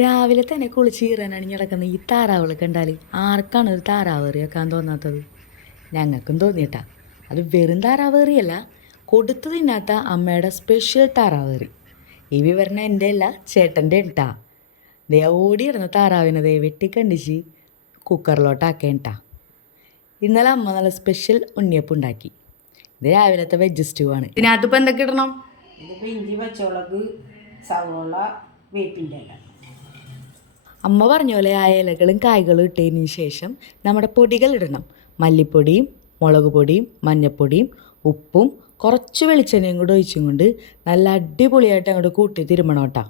രാവിലെ തന്നെ കുളിച്ച് ഈറനണിഞ്ഞ് കിടക്കുന്ന ഈ താറാവുകൾ കണ്ടാൽ ആർക്കാണ് ഒരു താറാവ് എറിയാക്കാൻ തോന്നാത്തത്? ഞങ്ങൾക്കും തോന്നിയിട്ടാ. അത് വെറും താറാവ് എറിയല്ല കൊടുത്തു തിന്നാത്ത അമ്മയുടെ സ്പെഷ്യൽ താറാവ് എറി ഈ വിവരണം എന്റെ അല്ല ചേട്ടന്റെ ഇട്ടാ ദേ ഓടിയിടുന്ന താറാവിനെ ദേ വെട്ടിക്കണ്ടിച്ച് കുക്കറിലോട്ടാക്കേണ്ടാ. ഇന്നലെ അമ്മ നല്ല സ്പെഷ്യൽ ഉണ്ണിയപ്പം ഉണ്ടാക്കി. ഇത് രാവിലത്തെ വെജ് സ്റ്റൂ ആണ്. ഇതിനകത്ത് ഇപ്പം എന്തൊക്കെ ഇടണം? ഇതിപ്പോൾ ഇഞ്ചി പച്ചമുളക് സവോള വേപ്പിന്റെ ഇല. അമ്മ പറഞ്ഞ പോലെ ആ ഇലകളും കായ്കളും ഇട്ടതിന് ശേഷം നമ്മുടെ പൊടികൾ ഇടണം. മല്ലിപ്പൊടിയും മുളക് പൊടിയും മഞ്ഞൾപ്പൊടിയും ഉപ്പും കുറച്ച് വെളിച്ചെണ്ണയും കൂടെ ഒഴിച്ചും കൊണ്ട് നല്ല അടിപൊളിയായിട്ട് അങ്ങോട്ട് കൂട്ടി തിരുമണം കേട്ടോ.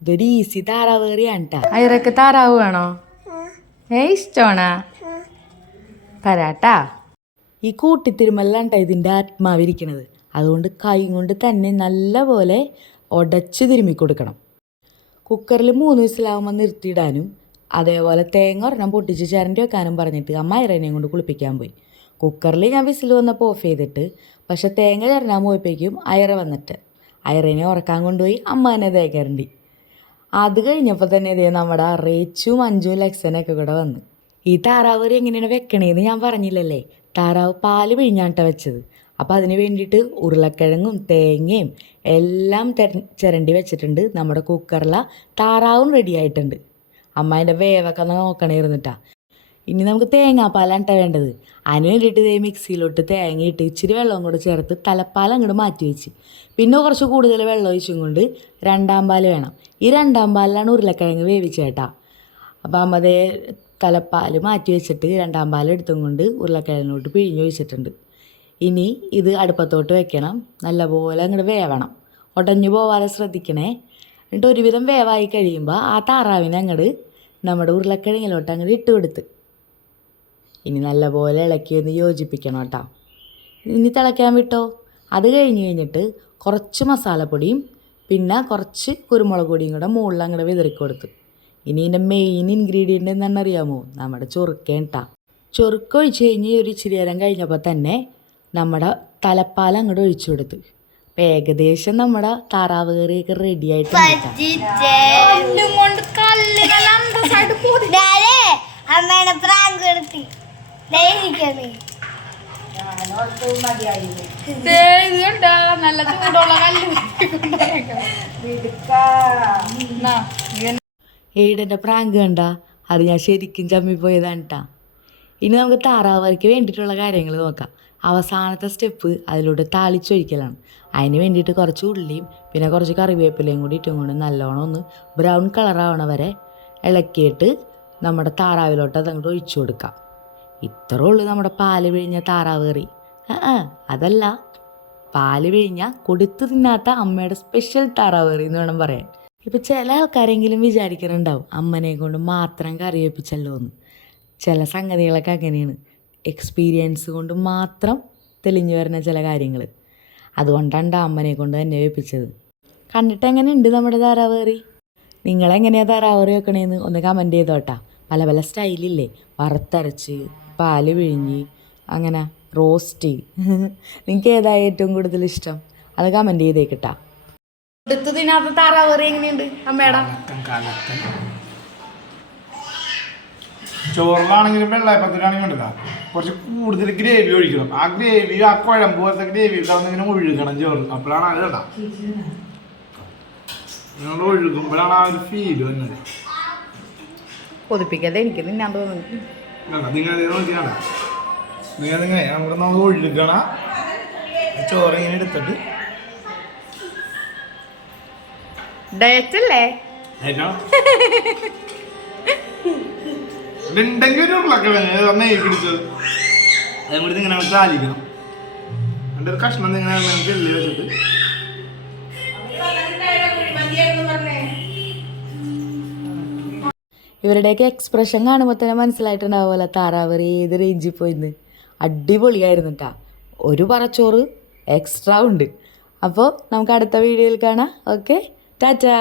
ഇതൊരു ഈസി താറാവ് കറിയാണ് കേട്ടോ അയറൊക്കെ താറാവ് വേണോ? ഏ ഇഷ്ടമാണാ? തരാട്ടാ. ഈ കൂട്ടിത്തിരുമല്ലാണ് ട്ടോ ഇതിന്റെ ആത്മാവിരിക്കണത്. അതുകൊണ്ട് കൈ കൊണ്ട് തന്നെ നല്ലപോലെ ഉടച്ച് തിരുമ്മി കൊടുക്കണം. കുക്കറിൽ മൂന്ന് വിസിലാകുമ്പോൾ നിർത്തിയിടാനും അതേപോലെ തേങ്ങ ഒരെണ്ണം പൊട്ടിച്ച് ചിരണ്ടി വെക്കാനും പറഞ്ഞിട്ട് അമ്മ ഇറേനെയും കൊണ്ട് കുളിപ്പിക്കാൻ പോയി. കുക്കറിൽ ഞാൻ വിസിൽ വന്നപ്പോൾ ഓഫ് ചെയ്തിട്ട് പക്ഷേ തേങ്ങ ചിരണ്ടാൻ പോയപ്പോഴേക്കും അയറ വന്നിട്ട്. അയറേനെ ഉറക്കാൻ കൊണ്ടുപോയി അമ്മ തന്നെ തേക്കരണ്ടി അത് കഴിഞ്ഞപ്പോൾ തന്നെ ഇതേ നമ്മുടെ റേച്ചും അഞ്ചും ലക്സനൊക്കെ കൂടെ വന്നു. ഈ താറാവ് എങ്ങനെയാണ് വെക്കണേന്ന് ഞാൻ പറഞ്ഞില്ലല്ലേ? താറാവ് പാൽ പിഴിഞ്ഞാട്ട വെച്ചത്. അപ്പോൾ അതിന് വേണ്ടിയിട്ട് ഉരുളക്കിഴങ്ങും തേങ്ങയും എല്ലാം ചിരണ്ടി വെച്ചിട്ടുണ്ട്. നമ്മുടെ കുക്കറിലെ താറാവും റെഡി ആയിട്ടുണ്ട്. അമ്മേന്റെ വേവൊക്കെ ഒന്ന് നോക്കണേരുന്നിട്ടാ ഇനി നമുക്ക് തേങ്ങാപ്പാലാണ് വേണ്ടത്. അതിന് വേണ്ടിയിട്ട് ഇതേ മിക്സിയിലോട്ട് തേങ്ങ ഇട്ട് ഇച്ചിരി വെള്ളവും കൂടെ ചേർത്ത് തലപ്പാൽ അങ്ങോട്ട് മാറ്റി വെച്ച്. പിന്നെ കുറച്ച് കൂടുതൽ വെള്ളം ഒഴിച്ചും കൊണ്ട് രണ്ടാം പാൽ വേണം. ഈ രണ്ടാം പാലിലാണ് ഉരുളക്കിഴങ്ങ് വേവിച്ചേട്ടാ അപ്പോൾ അമ്മതേ തലപ്പാൽ മാറ്റി വെച്ചിട്ട് രണ്ടാം പാൽ കൊണ്ട് ഉരുളക്കിഴങ്ങിലോട്ട് പിഴിഞ്ഞൊഴിച്ചിട്ടുണ്ട് ഇനി ഇത് അടുപ്പത്തോട്ട് വെക്കണം. നല്ലപോലെ അങ്ങോട്ട് വേവണം. ഒടഞ്ഞു പോവാതെ ശ്രദ്ധിക്കണേ. എന്നിട്ട് ഒരുവിധം വേവായി കഴിയുമ്പോൾ ആ താറാവിനെ അങ്ങോട്ട് നമ്മുടെ ഉരുളക്കിഴങ്ങിലോട്ട് അങ്ങോട്ട് ഇട്ട് കൊടുത്ത്. ഇനി നല്ലപോലെ ഇളക്കി ഒന്ന് യോജിപ്പിക്കണം കേട്ടോ. ഇനി തിളയ്ക്കാൻ വിട്ടോ? അത് കഴിഞ്ഞ് കഴിഞ്ഞിട്ട് കുറച്ച് മസാലപ്പൊടിയും പിന്നെ കുറച്ച് കുരുമുളക് പൊടിയും കൂടെ മുകളിൽ അങ്ങോട്ട് വിതറി കൊടുത്ത്. ഇനി ഇതിന്റെ മെയിൻ ഇൻഗ്രീഡിയന്റ് എന്താണെന്നറിയാമോ? നമ്മുടെ ചൊറുക്കേട്ടാ ചൊറുക്കൊഴിച്ച് കഴിഞ്ഞ് ഒരു ഇച്ചിരി നേരം കഴിഞ്ഞപ്പോൾ തന്നെ നമ്മുടെ തലപ്പാൽ അങ്ങോട്ട് ഒഴിച്ചു കൊടുത്ത്. അപ്പം ഏകദേശം നമ്മുടെ താറാവ് കറിയൊക്കെ റെഡി ആയിട്ട് അമ്മേനെ പ്രാങ്ക് എടുത്തി. ധൈര്യക്കണേ നല്ല ചൂടുള്ള എയ്ഡന്റെ പ്രാങ്ക് കണ്ട? അത് ഞാൻ ശരിക്കും ചമ്മിപ്പോയതാണ് കേട്ടാ ഇനി നമുക്ക് താറാവർക്ക് വേണ്ടിയിട്ടുള്ള കാര്യങ്ങൾ നോക്കാം. അവസാനത്തെ സ്റ്റെപ്പ് അതിലൂടെ താളിച്ചൊഴിക്കലാണ്. അതിന് വേണ്ടിയിട്ട് കുറച്ച് ഉള്ളിയും പിന്നെ കുറച്ച് കറിവേപ്പിലയും കൂടി ഇട്ടും കൊണ്ട് നല്ലോണം ഒന്ന് ബ്രൗൺ കളറാവണ വരെ ഇളക്കിയിട്ട് നമ്മുടെ താറാവിലോട്ട് അതങ്ങോട്ട് ഒഴിച്ചു കൊടുക്കാം. ഇത്രേ ഉള്ളൂ നമ്മുടെ പാൽ പിഴിഞ്ഞ താറാവ് കറി. അതല്ല. പാൽ പിഴിഞ്ഞ കൊടുത്തു തിന്നാത്ത അമ്മയുടെ സ്പെഷ്യൽ താറാവ് കറി എന്ന് വേണം പറയാൻ. ഇപ്പം ചില ആൾക്കാരെങ്കിലും വിചാരിക്കുന്നുണ്ടാവും അമ്മനെ കൊണ്ട് മാത്രം കറി വെപ്പിച്ചല്ലോ എന്ന് ചില സംഗതികളൊക്കെ അങ്ങനെയാണ്. എക്സ്പീരിയൻസ് കൊണ്ട് മാത്രം തെളിഞ്ഞു വരുന്ന ചില കാര്യങ്ങൾ അതുകൊണ്ടാണ് അമ്മനെ കൊണ്ട് തന്നെ വെപ്പിച്ചത്. കണ്ടിട്ട് എങ്ങനെയുണ്ട് നമ്മുടെ ധാരാവേറി നിങ്ങളെങ്ങനെയാണ് ധാരാവേറി വെക്കണേന്ന് ഒന്ന് കമന്റ് ചെയ്തോട്ടാ. പല പല സ്റ്റൈലില്ലേ വറുത്തരച്ച് പാൽ പിഴിഞ്ഞ് അങ്ങനെ റോസ്റ്റ് നിങ്ങൾക്ക് ഏതായി ഏറ്റവും കൂടുതൽ ഇഷ്ടം? അത് കമന്റ് ചെയ്തേക്കിട്ടാ അടുത്തതിനകത്ത് താറാവേറി എങ്ങനെയുണ്ട്? അമ്മേടാ. കലക്കൻ ചോറിലാണെങ്കിലും വെള്ളയപ്പത്തിലാണെങ്കിലും ഉണ്ടല്ലോ. കുറച്ച് കൂടുതൽ ഗ്രേവി ഒഴിക്കണം. ആ ഗ്രേവി ആ കുഴമ്പ് പോലത്തെ ഗ്രേവി ഇങ്ങനെ ഒഴുകണം ചോറ് അപ്പോഴാണ് അത് കേട്ടാ നിങ്ങൾ ഒഴുകുമ്പോഴാണ് ആ ഒരു ഫീൽ വന്നത് കൊതിപ്പിക്കാതെ എനിക്ക് തിന്നാൻ തോന്നുന്നു. നിങ്ങൾ നോക്കിയാണ് നിങ്ങൾ നിങ്ങൾ നമ്മുടെ നമ്മൾ ഒഴുകണ. ചോറ് ഇങ്ങനെ എടുത്തിട്ട്. ഡയറ്റ്? അല്ലേ ഏറ്റവും ഉണ്ടെങ്കിൽ ഒരു ഉരുളക്കിഴങ്ങ് തന്നെ പിടിച്ചത്. ഇങ്ങനെ ചാലിക്കണം. എന്റെ ഒരു കഷ്ണം ഇങ്ങനെ വെച്ചിട്ട്. ഇവരുടെയൊക്കെ എക്സ്പ്രഷൻ കാണുമ്പോൾ തന്നെ മനസ്സിലായിട്ടുണ്ടാവുമല്ലോ താറാവറി ഏത് റേഞ്ചിൽ പോയിന്ന്. അടിപൊളിയായിരുന്നു കേട്ടാ ഒരു പറച്ചോറ് എക്സ്ട്രാ ഉണ്ട്. അപ്പോൾ നമുക്ക് അടുത്ത വീഡിയോയിൽ കാണാം. ഓക്കെ ടാറ്റാ